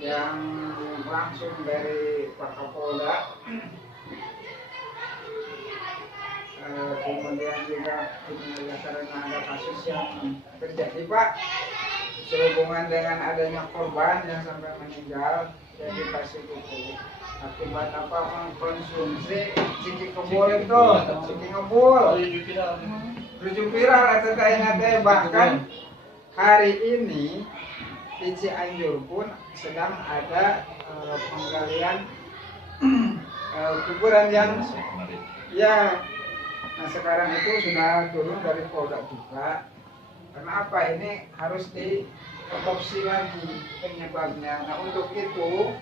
yang langsung dari Pak Kapolda. Kemudian juga ini karena ada kasus yang terjadi Pak sehubungan dengan adanya korban yang sampai meninggal yang dikasih buku akibat apa mengkonsumsi ciki kebul itu ciki ngebul tujuh viral atau kayaknya bahkan hari ini di Cianjur pun sedang ada penggalian kuburan yang ya. Nah sekarang itu sudah turun dari Polda juga. Karena apa ini harus diotopsi lagi penyebabnya. Nah untuk itu,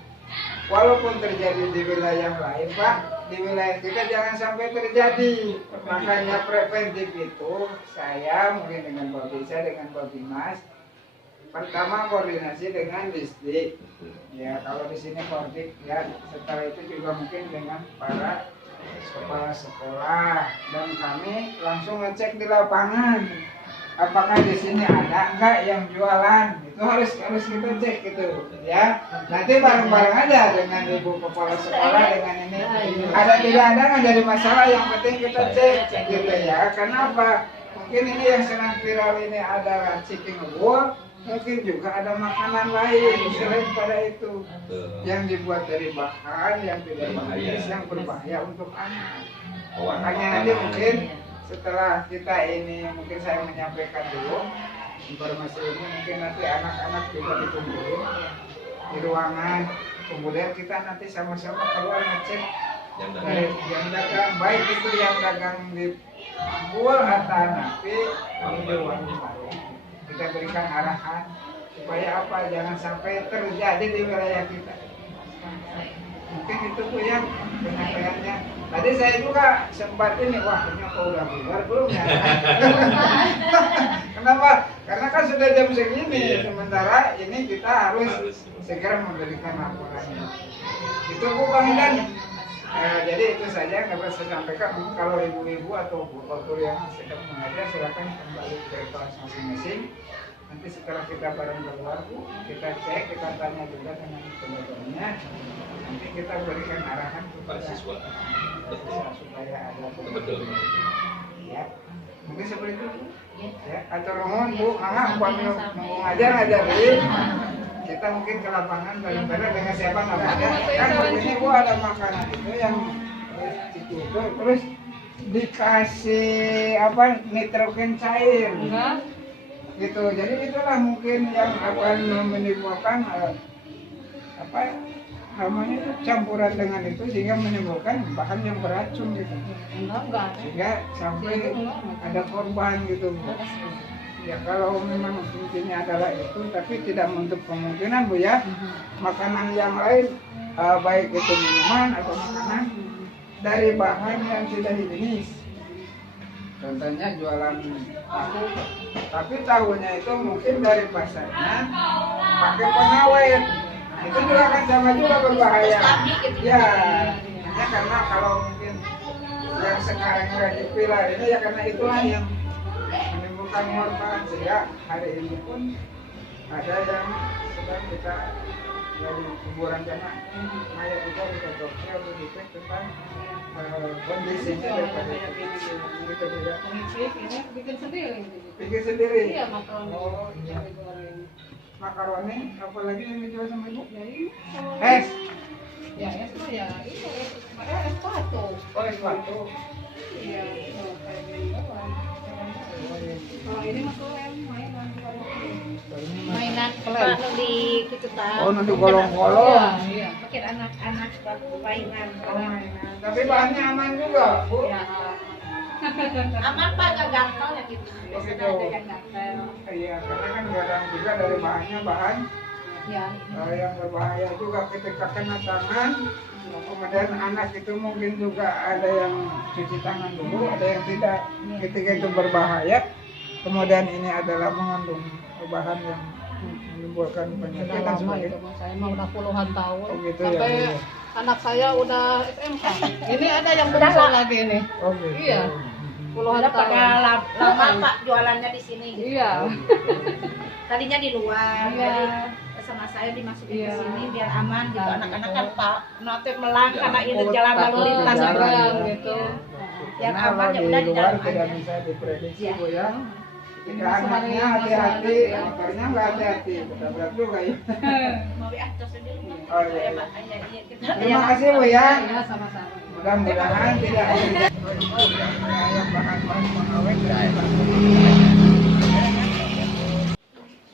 walaupun terjadi di wilayah lain Pak, di wilayah kita jangan sampai terjadi. Makanya preventif itu saya mungkin dengan Bapak Bisa, dengan Bapak Bimas, pertama koordinasi dengan distrik. Ya kalau di sini koordinasi, ya setelah itu juga mungkin dengan para kepala sekolah dan kami langsung ngecek di lapangan apakah di sini ada enggak yang jualan. Itu harus kita cek gitu ya. Nanti bareng-bareng aja dengan ibu kepala sekolah dengan ini ada tidak ada nggak jadi masalah, yang penting kita cek gitu ya. Kenapa mungkin ini yang sedang viral ini adalah chicken ngebul, mungkin juga ada makanan lain selain pada itu yang dibuat dari bahan yang tidak bagus, yang berbahaya untuk anak. Makanya nanti mungkin setelah kita ini mungkin saya menyampaikan dulu informasi ini, mungkin nanti anak-anak juga dikumpulin di ruangan, kemudian kita nanti sama-sama keluar ngecek dari yang dagang, baik itu yang dagang di buah atau napi di warung saya. Kita berikan arahan supaya apa, jangan sampai terjadi di wilayah kita. Mungkin itu Bu yang penyampaiannya. Tadi saya juga sempat ini, wah ini kok udah bubar belum ya? Kenapa? Karena kan sudah jam segini, sementara ini kita harus segera memberikan laporannya. Itu Bu Bang Dan. Jadi itu saja yang dapat saya sampaikan. Kalau ibu-ibu atau bapak yang sedang mengajar silakan kembali ke kelas masing-masing. Nanti setelah kita bareng keluar Bu, kita cek, kita tanya juga dengan pengajarnya. Nanti kita berikan arahan kepada siswa supaya ada betul. Ya, mungkin seperti itu Bu. Ya, atur nuhun Bu, mangga upami mau ngajar-ngajarin. Kita mungkin ke lapangan bareng-bareng dengan siapa namanya. Kan begini Bu, ada makanan itu yang itu terus dikasih apa nitrogen cair. Gitu. Jadi itulah mungkin yang akan menimbulkan apa namanya itu campuran dengan itu sehingga menimbulkan bahan yang beracun gitu. Sehingga sampai ada korban gitu. Ya kalau memang intinya adalah itu, tapi tidak menutup kemungkinan Bu ya, makanan yang lain baik itu minuman atau makanan dari bahan yang tidak higienis. Contohnya jualan tahu, tapi tahunya itu mungkin dari pasarnya pakai pengawet. Nah, itu juga akan sama juga berbahaya. Ya, hanya karena kalau mungkin yang sekarang lagi viral ini ya karena itulah yang menimbulkan korban, sehingga hari ini pun ada yang sedang kita dari kuburan karena mayat juga kita dokter untuk dicek tentang kondisinya daripada gitu ya. Ini bikin sendiri. Bikin sendiri. Iya, makaroni. Oh, iya. Makaroni, apalagi yang dijual sama Ibu? Ya ini. Es. Ya es mah ya ini es batu. Oh, es batu. Iya, kayak gini doang. Kalau ini mah mainan. Mainan Pak di gitu tahu. Oh, nanti golong-golong. Iya. Pakai anak-anak mainan. Oh, mainan. Tapi bahannya aman juga, Bu. Ya. Aman Pak, gak gampang ya gitu. Biasanya Begitu. ada yang gampang. Iya, karena kan kadang juga dari bahannya bahan Ya. yang berbahaya juga ketika kena tangan. Kemudian anak itu mungkin juga ada yang cuci tangan dulu, ada yang tidak. Ketika itu berbahaya, kemudian ini adalah mengandung bahan yang menimbulkan penyakit Sudah dan lama sebagainya. itu, Mas. Saya mah udah puluhan tahun. Oh, gitu Sampai ya, Bu. anak saya udah SMK. Ini ada yang bungsu lagi nih. Oh gitu. Iya. Puluhan Udah pada tahun. lama Pak jualannya di sini gitu. Iya. Tadinya di luar. Iya. Jadi sama saya dimasukin Iya. ke sini biar aman gitu. Anak-anak kan Pak notif melang karena ini Oh, jalan lalu takut lintas jalan, seberang ya. gitu. Yang Karena aman ya kalau udah di di luar dalam tidak aja. bisa diprediksi Iya. Bu ya. Jika Ini anaknya sebenarnya hati-hati, masalah, ya. motornya nggak hati-hati, berat juga ya. Mau ya tersendiri. Oh, iya, iya. Pak, iya, kita. Terima kasih Bu ya. Ya sama-sama. Mudah-mudahan tidak ada yang bahan-bahan pengawet dari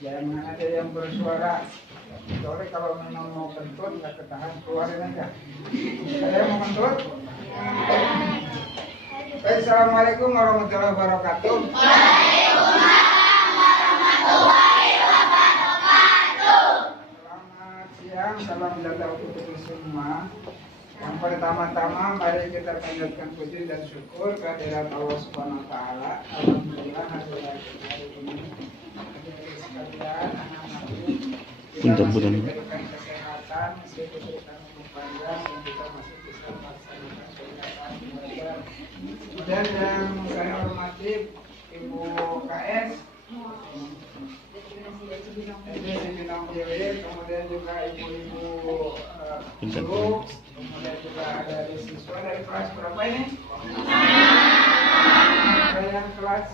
jangan ada yang bersuara. Soalnya kalau memang mau kentut nggak ketahan, keluarin aja. Ada yang mau kentut? Baik, Assalamualaikum warahmatullahi wabarakatuh. Selamat siang, salam datang untuk kita semua. Yang pertama-tama mari kita panjatkan puji dan syukur kehadirat Allah Subhanahu wa taala. Alhamdulillah hari ini hadirin sekalian, anak-anak kita masih diberikan kesehatan, masih diberikan umur panjang dan kita masih bisa melaksanakan kegiatan belajar. Dan yang saya hormati Ibu KS, Cibinong Dewi, kemudian juga ibu-ibu guru, kemudian juga ada siswa dari kelas berapa ini? Ada yang kelas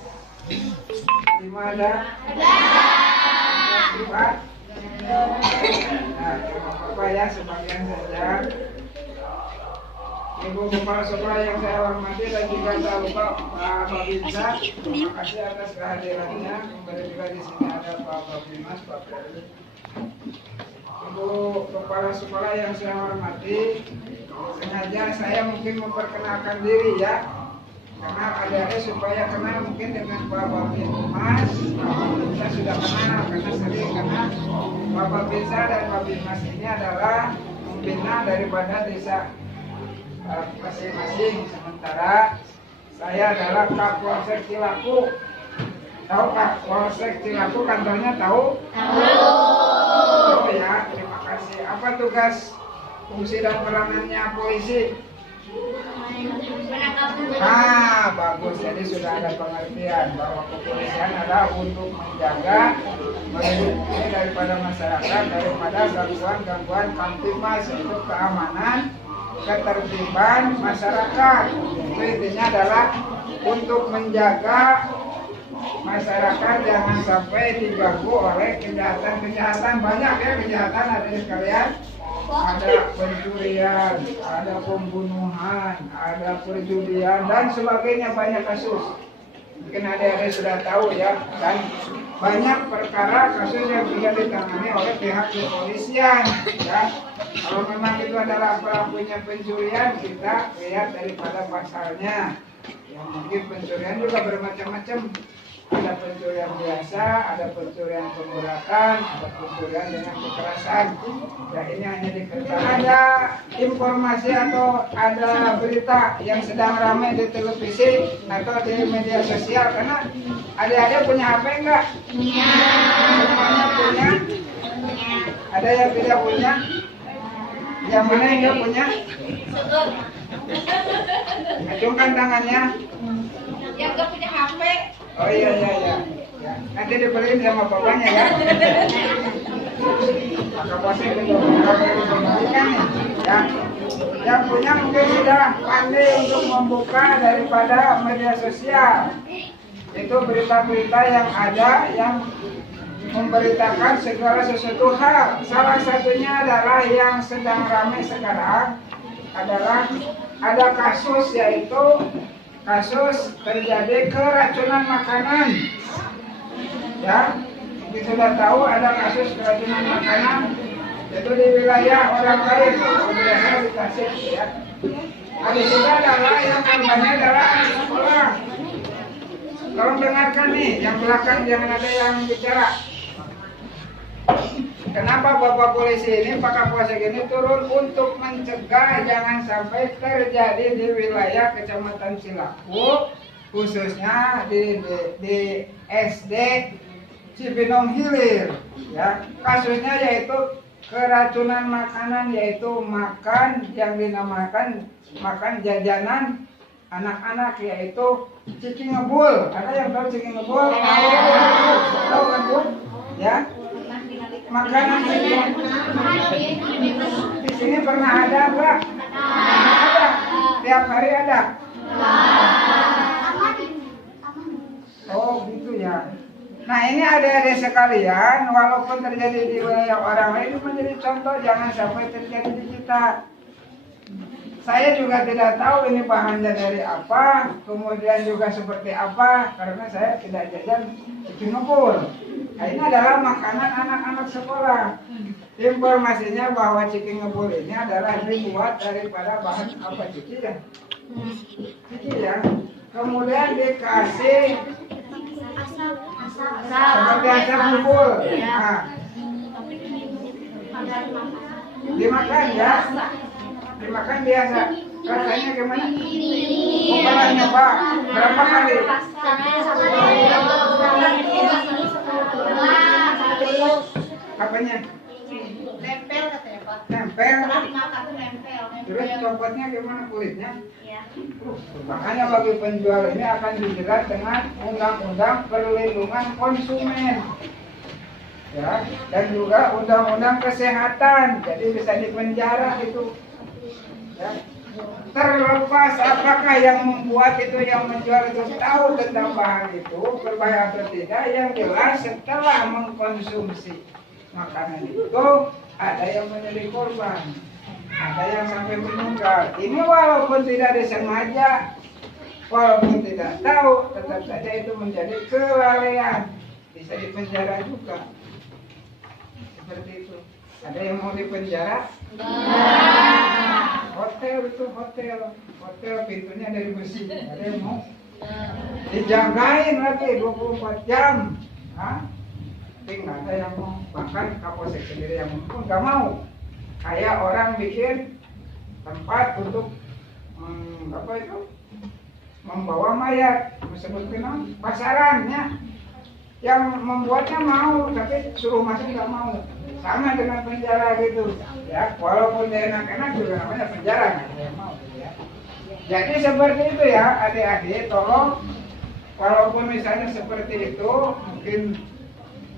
5 ada? Kelas 5? Nah, terima kasih ya, sebagian saja. Ibu kepala sekolah yang saya hormati dan juga tak lupa Pak Babinsa, terima kasih atas kehadirannya. Kemudian juga di sini ada Pak Babimas, Pak Ferdi. Ibu kepala sekolah yang saya hormati, sengaja saya mungkin memperkenalkan diri ya, karena adik-adik supaya kenal mungkin dengan Pak Babimas. Pak Babinsa sudah kenal karena sering, karena Pak Babinsa dan Babimas ini adalah pembina daripada desa masing-masing. Sementara saya adalah Kapolsek Cilaku. Tahu Kapolsek Cilaku kantornya tahu? Tahu ya, terima kasih. Apa tugas fungsi dan peranannya polisi? Ah, bagus. Jadi sudah ada pengertian bahwa kepolisian adalah untuk menjaga, melindungi daripada masyarakat daripada gangguan-gangguan kamtimas, untuk keamanan, ketertiban masyarakat. Itu intinya adalah untuk menjaga masyarakat jangan sampai diganggu oleh kejahatan-kejahatan. Banyak ya kejahatan ada di sekalian. Ada pencurian, ada pembunuhan, ada perjudian dan sebagainya, banyak kasus. Mungkin ada sudah tahu ya, dan banyak perkara kasus yang sudah ditangani oleh pihak kepolisian ya. Kalau memang itu adalah pelakunya pencurian, kita lihat daripada pasalnya. Yang mungkin pencurian juga bermacam-macam. Ada pencurian biasa, ada pencurian pemberatan, ada pencurian dengan kekerasan. Ya ini hanya diketahui. Ada informasi atau ada berita yang sedang ramai di televisi atau di media sosial, karena adik-adik punya HP enggak? Punya. Semuanya punya? Ada yang tidak punya? Yang mana yang enggak punya? Acungkan tangannya. Yang nggak punya HP. Oh iya. Ya. Nanti dibeliin sama bapaknya ya. Maka pasti itu kan ya. Yang punya mungkin sudah pandai untuk membuka daripada media sosial. Itu berita-berita yang ada yang memberitakan segala sesuatu hal. Salah satunya adalah yang sedang ramai sekarang adalah ada kasus, yaitu kasus terjadi keracunan makanan. Ya, kita sudah tahu ada kasus keracunan makanan itu di wilayah orang lain, biasanya di Tasik ya. Ada juga adalah yang korbannya adalah anak sekolah. Tolong dengarkan nih, yang belakang jangan ada yang bicara. Kenapa Bapak Polisi ini, Pak Kapolsek ini turun untuk mencegah jangan sampai terjadi di wilayah Kecamatan Cilaku, khususnya di SD Cibinong Hilir. Ya, kasusnya yaitu keracunan makanan, yaitu makan yang dinamakan makan jajanan anak-anak, yaitu ciki ngebul. Ada yang tahu ciki ngebul? Tahu kan Bu? Ya. makanan ini. Di sini pernah ada enggak? Ada. Tiap hari ada. Oh gitu ya. Nah ini adik-adik sekalian, walaupun terjadi di wilayah orang lain itu menjadi contoh, jangan sampai terjadi di kita. Saya juga tidak tahu ini bahannya dari apa, kemudian juga seperti apa, karena saya tidak jajan cikin ngebul. Nah, ini adalah makanan anak-anak sekolah. Informasinya bahwa cikin ngebul ini adalah dibuat daripada bahan apa ciki ya? Ciki ya. Kemudian dikasih seperti asam ngebul. Nah, dimakan ya. Dimakan biasa. Rasanya gimana? Oh, pernah nyoba berapa kali? Apanya? Nempel katanya Pak. Nempel. Setelah dimakan tuh nempel. Terus copotnya gimana kulitnya? Iya. Makanya bagi penjual ini akan dijerat dengan undang-undang perlindungan konsumen. Ya, dan juga undang-undang kesehatan. Jadi bisa dipenjara itu. Ya. Terlepas apakah yang membuat itu, yang menjual itu tahu tentang bahan itu berbahaya atau tidak, yang jelas setelah mengkonsumsi makanan itu ada yang menjadi korban, ada yang sampai meninggal. Ini walaupun tidak disengaja, walaupun tidak tahu, tetap saja itu menjadi kelalaian, bisa dipenjara juga. Seperti itu. Ada yang mau dipenjara? Hotel itu hotel pintunya dari besi. Ada yang mau dijagain lagi 24 jam. Hah? Tapi nggak ada yang mau. Bahkan Kapolsek sendiri yang pun nggak mau. Kayak orang bikin tempat untuk apa itu? Membawa mayat, disebutkan pasarannya. Yang membuatnya mau, tapi suruh masuk nggak mau. Sama dengan penjara gitu, ya. Walaupun dia enak-enak juga namanya penjara, nggak ada yang mau, gitu ya. Jadi seperti itu ya, adik-adik, tolong, walaupun misalnya seperti itu, mungkin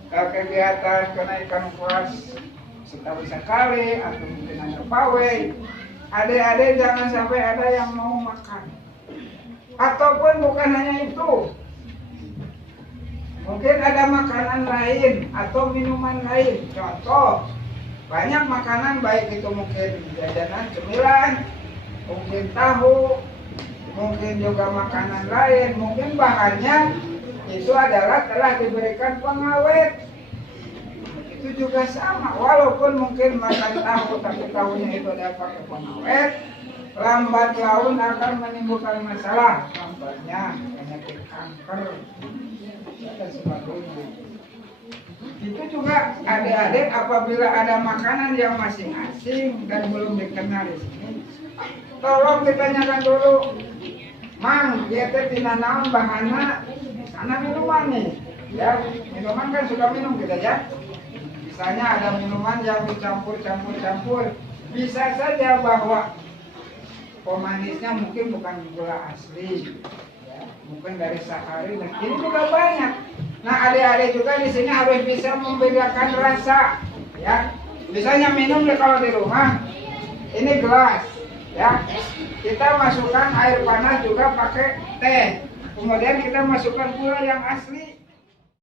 kegiatan kenaikan kelas setahun sekali atau mungkin hanya pawai, adik-adik jangan sampai ada yang mau makan. Ataupun bukan hanya itu, mungkin ada makanan lain atau minuman lain. Contoh, banyak makanan baik itu mungkin jajanan cemilan, mungkin tahu, mungkin juga makanan lain, mungkin bahannya itu adalah telah diberikan pengawet. Itu juga sama, walaupun mungkin makan tahu tapi tahunya itu ada pakai pengawet, lambat laun akan menimbulkan masalah, contohnya penyakit kanker dan sebagainya. Itu juga adik-adik apabila ada makanan yang masing asing dan belum dikenal di sini, tolong ditanyakan dulu, Mang, dia teh tina naon bahanna, sana minuman nih, ya minuman kan suka minum kita ya. Misalnya ada minuman yang dicampur, bisa saja bahwa pemanisnya mungkin bukan gula asli, ya, mungkin dari sakarin. Ini juga banyak. Nah, adik-adik juga di sini harus bisa membedakan rasa, ya. Misalnya minum kalau di rumah, ini gelas, ya. Kita masukkan air panas juga pakai teh. Kemudian kita masukkan gula yang asli.